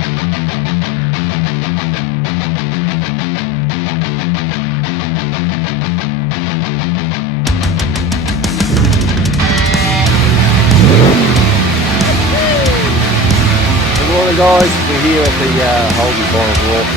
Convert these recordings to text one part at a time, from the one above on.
Good morning guys, we're here at the Holden final walk.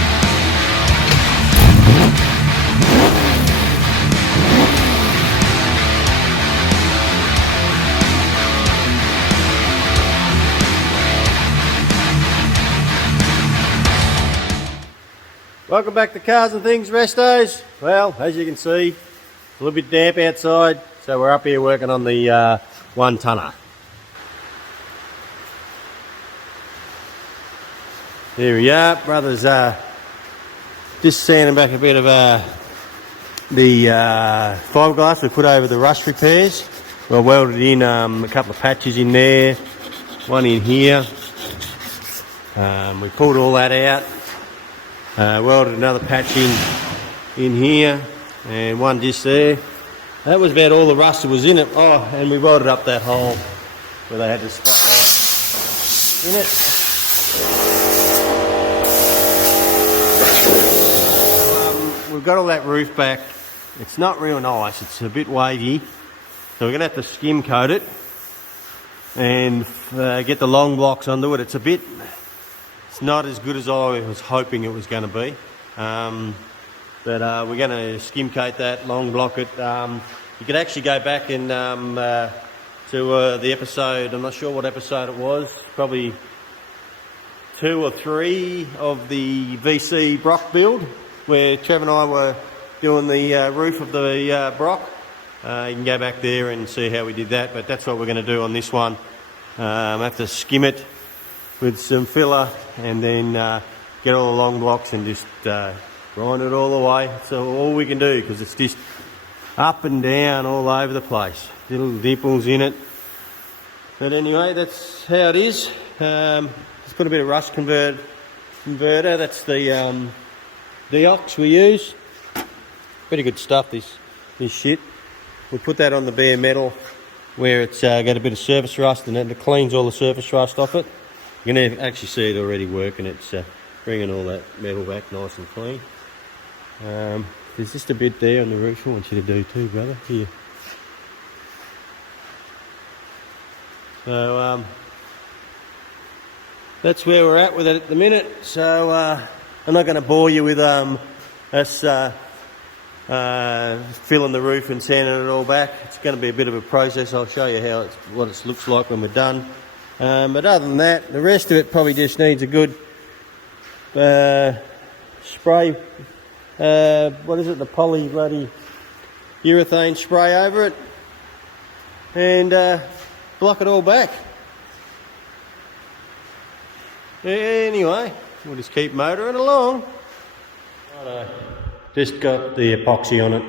Welcome back to Cars and Things Restos. Well, as you can see, a little bit damp outside, so we're up here working on the 1-tonner. Here we are, brothers just sanding back a bit of the fiberglass we put over the rust repairs. We welded in a couple of patches in there, one in here. We pulled all that out. Welded another patch in here and one just there. That was about all the rust that was in it. Oh, and we welded up that hole where they had the spotlight in it. We've got all that roof back. It's not real nice, it's a bit wavy, so we're going to have to skim coat it and get the long blocks onto it. It's not as good as I was hoping it was going to be, but we're going to skim coat that, long block it. You could actually go back and to the episode, I'm not sure what episode it was, probably 2 or 3 of the VC Brock build, where Trevor and I were doing the roof of the Brock. You can go back there and see how we did that, but that's what we're going to do on this one. I have to skim it with some filler and then get all the long blocks and just grind it all the way. So all we can do, because it's just up and down all over the place, little dimples in it. But anyway, that's how it is. Let's put a bit of rust converter. That's the Deox we use. Pretty good stuff, this shit. We put that on the bare metal where it's got a bit of surface rust, and it cleans all the surface rust off it. You can actually see it already working. It's bringing all that metal back nice and clean. There's just a bit there on the roof I want you to do too, brother. Here. So that's where we're at with it at the minute. So I'm not going to bore you with us filling the roof and sanding it all back. It's going to be a bit of a process. I'll show you what it looks like when we're done. But other than that, the rest of it probably just needs a good spray. What is it? The poly bloody urethane spray over it, and block it all back. Anyway, we'll just keep motoring along. Just got the epoxy on it,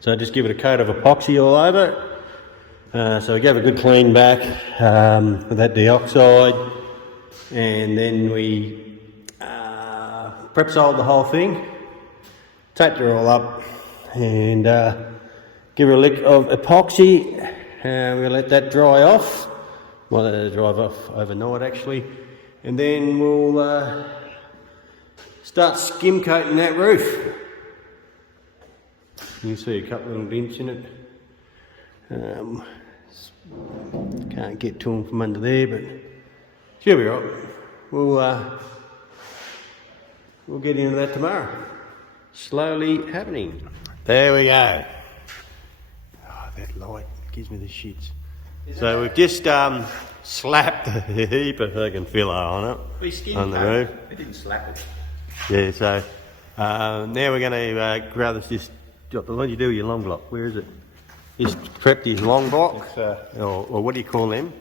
so just give it a coat of epoxy all over it. So we gave it a good clean back with that dioxide, and then we prep soled the whole thing, taped it all up, and give her a lick of epoxy. We'll let that dry off. Well, let it dry off overnight actually, and then we'll start skim coating that roof. You can see a couple of little dents in it. Can't get to them from under there, but she'll be right. We'll get into that tomorrow. Slowly happening. There we go. Oh, that light gives me the shits. So we've just slapped a heap of fucking filler on it, on the roof. It didn't slap it. Yeah, so now we're going to grab this. What do you do with your long block? Where is it? Just prep his long block, or what do you call them?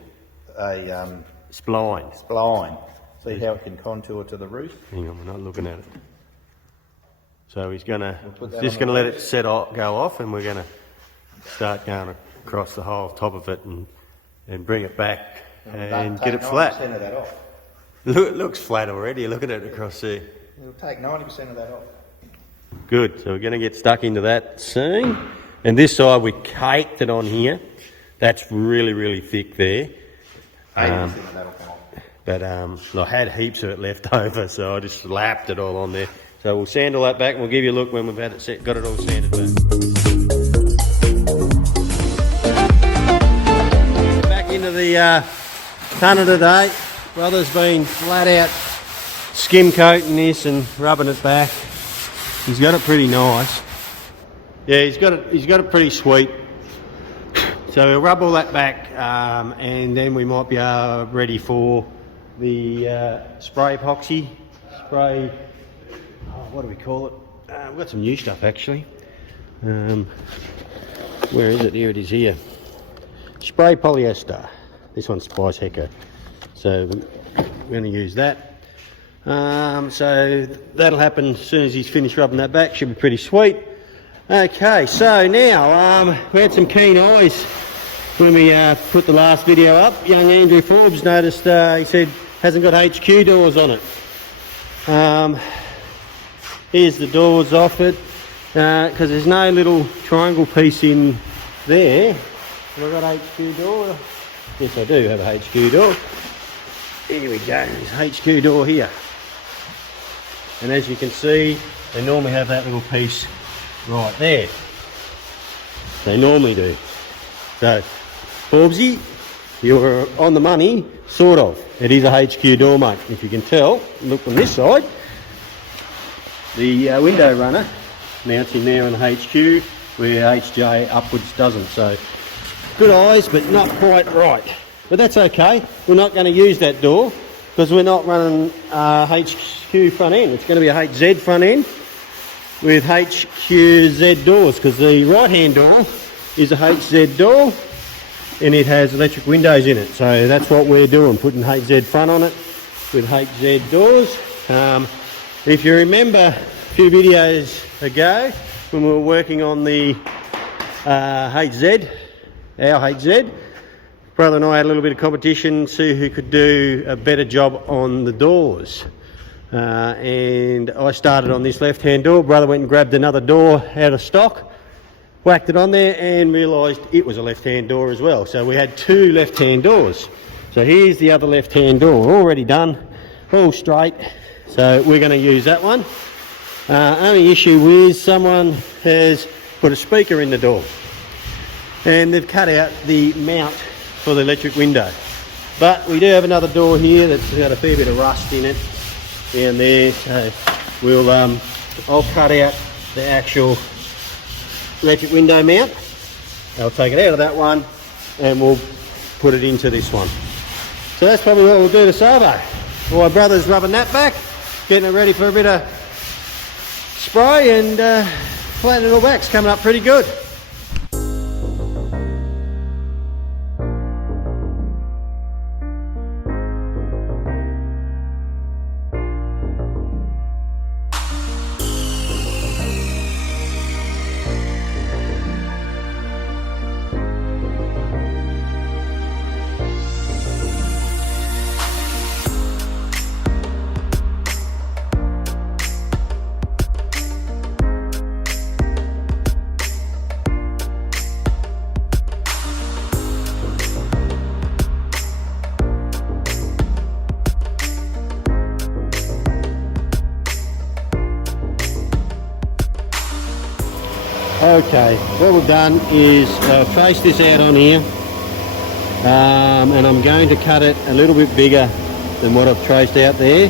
A spline. Spline. See how it can contour to the roof? Hang on, we're not looking at it. So he's just gonna let it go off, and we're gonna start going across the whole top of it and bring it back and get it flat. Take 90% of that off. Look, it looks flat already. Look at it across there. It'll take 90% of that off. Good. So we're going to get stuck into that soon. And this side we caked it on here. That's really, really thick there. 80% of that'll come off. but I had heaps of it left over, so I just slapped it all on there. So we'll sand all that back and we'll give you a look when we've had it got it all sanded back. Back into the tonner today. Brother's been flat out skim coating this and rubbing it back. He's got it pretty nice. Yeah, he's got it pretty sweet. So we'll rub all that back, and then we might be ready for the spray epoxy. Spray, what do we call it? We've got some new stuff actually. Where is it? Here it is here. Spray polyester. This one's Spice Hecker. So we're going to use that. So that'll happen as soon as he's finished rubbing that back. Should be pretty sweet. Okay, so now we had some keen eyes when we put the last video up. Young Andrew Forbes noticed, he said, hasn't got HQ doors on it. Here's the doors off it, because there's no little triangle piece in there. Have I got HQ door? Yes, I do have a HQ door. Here we go, there's HQ door here. And as you can see, they normally have that little piece right there. They normally do. So, Forbesy, you're on the money, sort of. It is a HQ door, mate. If you can tell, look from this side, the window runner mounts in there on the HQ, where HJ upwards doesn't. So, good eyes, but not quite right. But that's okay. We're not going to use that door because we're not running HQ front end. It's going to be a HZ front end with HQZ doors, because the right hand door is a HZ door and it has electric windows in it. So that's what we're doing, putting HZ front on it with HZ doors. If you remember a few videos ago when we were working on the HZ, our HZ, brother and I had a little bit of competition, see who could do a better job on the doors. And I started on this left hand door. Brother went and grabbed another door out of stock, whacked it on there and realised it was a left hand door as well. So we had two left hand doors. So here's the other left hand door, already done, all straight. So we're going to use that one. Only issue is someone has put a speaker in the door and they've cut out the mount for the electric window. But we do have another door here that's got a fair bit of rust in it down there, so we'll I'll cut out the actual electric window mount. I'll take it out of that one and we'll put it into this one. So that's probably what we'll do to Savo. My brother's rubbing that back, getting it ready for a bit of spray and flattening it all back. It's coming up pretty good. Okay, what we've done is trace this out on here, and I'm going to cut it a little bit bigger than what I've traced out there,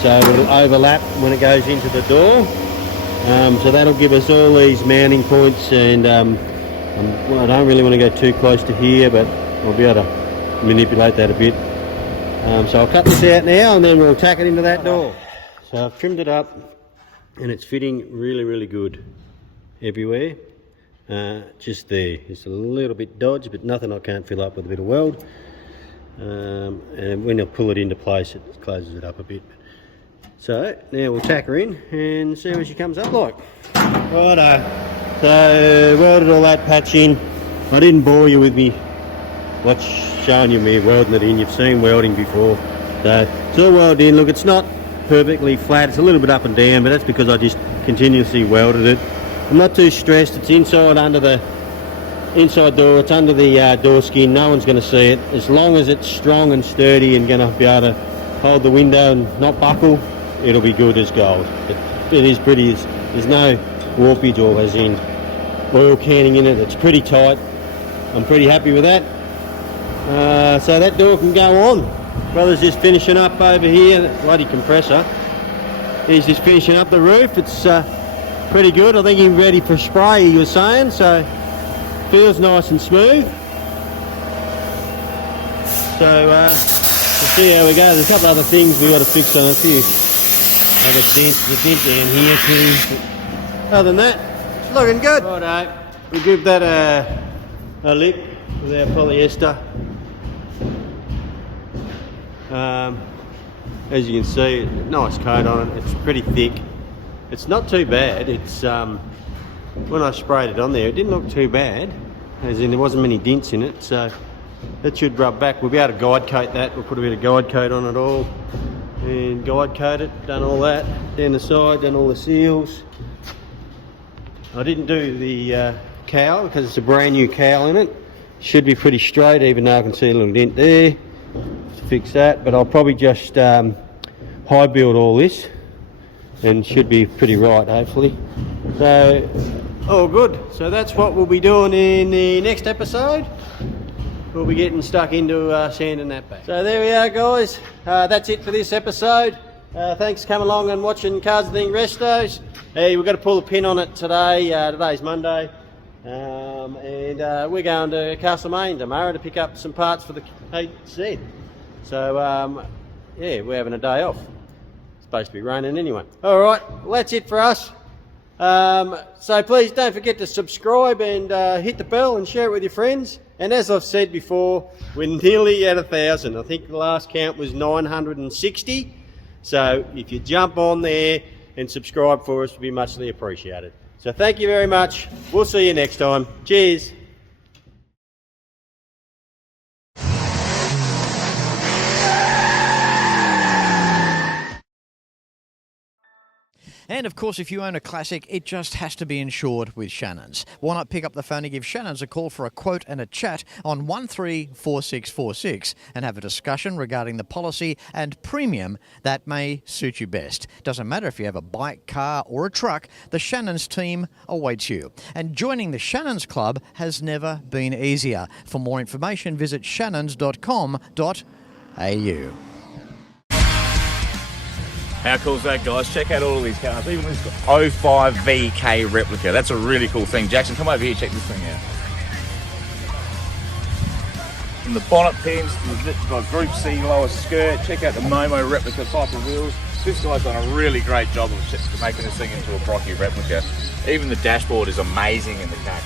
so it'll overlap when it goes into the door. So that'll give us all these mounting points, and well, I don't really want to go too close to here, but I'll be able to manipulate that a bit. So I'll cut this out now and then we'll tack it into that door. So I've trimmed it up and it's fitting really good everywhere. Just there, it's a little bit dodgy, but nothing I can't fill up with a bit of weld. And when I pull it into place, it closes it up a bit. So now we'll tack her in and see what she comes up like. Righto, so welded all that patch in. I didn't bore you with me what's showing you me welding it in. You've seen welding before. So it's all welded in. Look, it's not perfectly flat, it's a little bit up and down, but that's because I just continuously welded it. I'm not too stressed. It's inside under the inside door. It's under the door skin. No one's going to see it. As long as it's strong and sturdy and going to be able to hold the window and not buckle, it'll be good as gold. It is pretty. There's no warpage or as in oil canning in it. It's pretty tight. I'm pretty happy with that. So that door can go on. Brother's just finishing up over here. That bloody compressor. He's just finishing up the roof. It's pretty good. I think he's ready for spray, he was saying. So feels nice and smooth. So we'll see how we go. There's a couple other things we've got to fix on a few other dents. The dent down here too. Other than that, it's looking good. Righto. We give that a lick with our polyester. As you can see, nice coat on it. It's pretty thick. It's not too bad. It's when I sprayed it on there, it didn't look too bad, as in there wasn't many dents in it, so that should rub back. We'll be able to guide coat that. We'll put a bit of guide coat on it all and guide coat it. Done all that down the side, done all the seals. I didn't do the cowl because it's a brand new cowl in it. Should be pretty straight, even though I can see a little dent there. To fix that, but I'll probably just high build all this and should be pretty right, hopefully. So all good. So that's what we'll be doing in the next episode. We'll be getting stuck into sanding that back. So there we are, guys. That's it for this episode. Thanks for coming along and watching Cars and Thing Restos. We've got to pull the pin on it today. Today's Monday. And we're going to Castlemaine tomorrow to pick up some parts for the HZ. So yeah, we're having a day off. It's supposed to be raining anyway. All right, well, that's it for us. So please don't forget to subscribe and hit the bell and share it with your friends. And as I've said before, we're nearly at 1,000. I think the last count was 960. So if you jump on there and subscribe for us, it would be muchly appreciated. So thank you very much. We'll see you next time. Cheers. And of course, if you own a classic, it just has to be insured with Shannon's. Why not pick up the phone and give Shannon's a call for a quote and a chat on 134646 and have a discussion regarding the policy and premium that may suit you best. Doesn't matter if you have a bike, car or a truck, the Shannon's team awaits you. And joining the Shannon's Club has never been easier. For more information, visit shannons.com.au. How cool is that, guys? Check out all of these cars. Even this 05 VK replica. That's a really cool thing. Jackson, come over here, check this thing out. From the bonnet pins to the Group C lower skirt. Check out the Momo replica type of wheels. This guy's done a really great job of making this thing into a Brocky replica. Even the dashboard is amazing in the car.